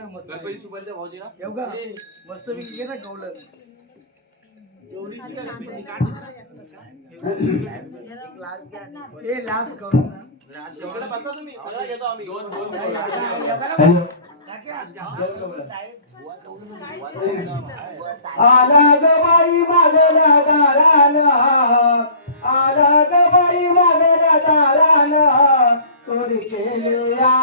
ना मस्त गणपती सुबलच्या भाऊजी ना? येऊ का? मस्त मी घे ना गवलं आला ग बाई माझ्या दाराला बाई माझ्या दाराला तोडी केल्या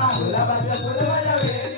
Lávate, puede vaya a.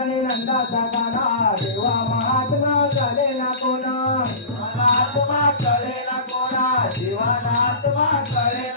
गणे नंदाचा गाणा देवा महात्मा झाले ना कोणा महात्मा कळे ना कोणा जीवनात्मा कळे